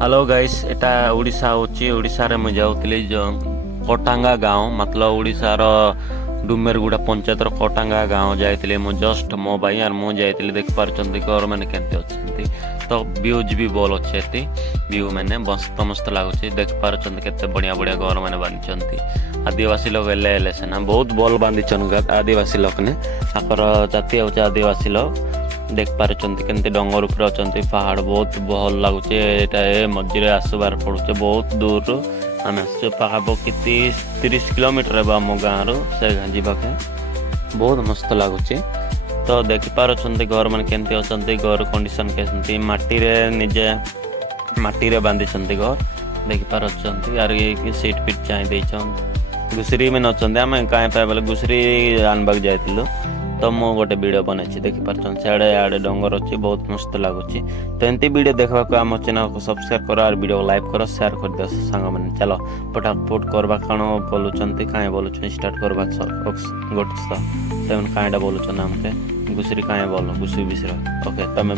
Hello guys एटा उड़ीसा होची उड़ीसा रे मु जाउतली जो कोटांगा गाँव मतलब उड़ीसा रो डुमेरगुड़ा पंचायत रो कोटांगा गाँव जाइतली मु जस्ट मो भाई और मु जाइतली देख पारचंती घर माने केनते अछंती तो व्यूज भी बोल अच्छे थी व्यू मैंने मस्त मस्त लगुच देख पारचंती केते बढ़िया बढ़िया घर माने बांधिचंती आदिवासी लोग एले सेना बहुत बोल बांधिचन आदिवासी लोग ने आकर जाति होचे आदिवासी लोग देख पारचंती केनते डंगर ऊपर अछंती पहाड़ बहुत भल लगुचे एटा ए मझिरे आसबार पड़ुचे बहुत दूर आम आसु पाखापाखि 30 किलोमीटर आम गाँव से जाके बहुत मस्त लगुचे तो देख पारचंती घर मान केमती अछंती घर कंडीशन के माटी रे निजे माटी रे बांधिचंती घर देख पारचंती यार ये सीट फिट चाहे देछन घुसरी में नचंती आम काहे पाए बोले घुसरी आनबाक जाइतिलु तो मु गोटे वीडियो बनाई देखी पार्छन सियाड़े आड़े डंगर अच्छी बहुत मस्त लगुच तो एमती वीडियो देखा आम चैनल को सब्सक्राइब कर और वीडियो लाइक कर शेयर कर दियो सांग मैंने चलो फटाफट करवा कण बोलुचंती काहे बोलुचन स्टार्ट करवा गोटे से काएटा बोलुचन हमके घुसरी काहे बोलो घुसरी बिसर ओके तमे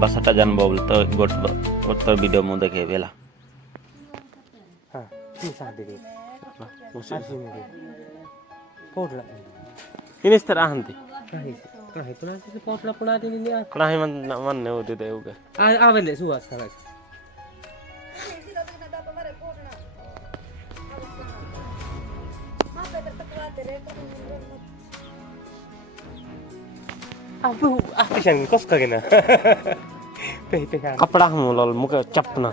भाषाटा जानबो बोल तो गोटे वीडियो मु देखेबेला हां ठीक है दे इनिस तरह हंती कहीं तो ना से पोटला पड़ा दिन ने कहीं मन ने होती दे उगे आवेले सुवास करा अब आतिशन कस करेना पे कपड़ा हम लल मुके चपना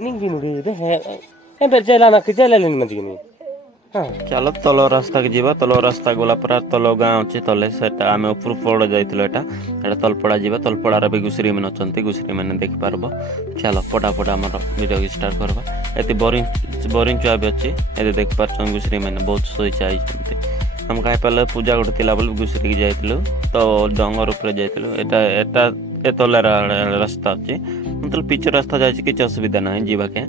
निंगी नुगे दे है बेर चलाना के चलेन मजगिनी चलो तलो रास्ता के जीवा तलो रास्ता गला पर तलो गाँव अच्छे तले से आम ऊपर पड़ जाइल एटा तलपड़ा जीवा तलपड़ार भी घुसरी मैंने अच्छा घुसरी मैंने देख पारब चलो फटाफट आम वीडियो स्टार्ट करवा ये बोरिंग चुआ भी अच्छी ये देख पार्छ घुसरी मैंने बहुत सोई चाहिए हम कहीं पहले पूजा गोटे थी बोले घुसरी की जाइलु तो डंगर उपर जाइलु ए तले रास्ता अच्छी मतलब पिछे रास्ता जाइए किसी असुविधा ना जीवाके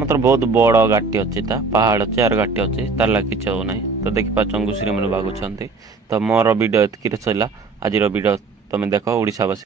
मतलब बहुत बड़ घाटी अच्छी पहाड़ अच्छे यार घाटी अच्छी तार लगे किसी हो ना तो देखी पार्छ घुसरी मैंने बागुंट तो मोर वीडियो एतक सैला आज वीडियो तुम देख ओडिशावासी।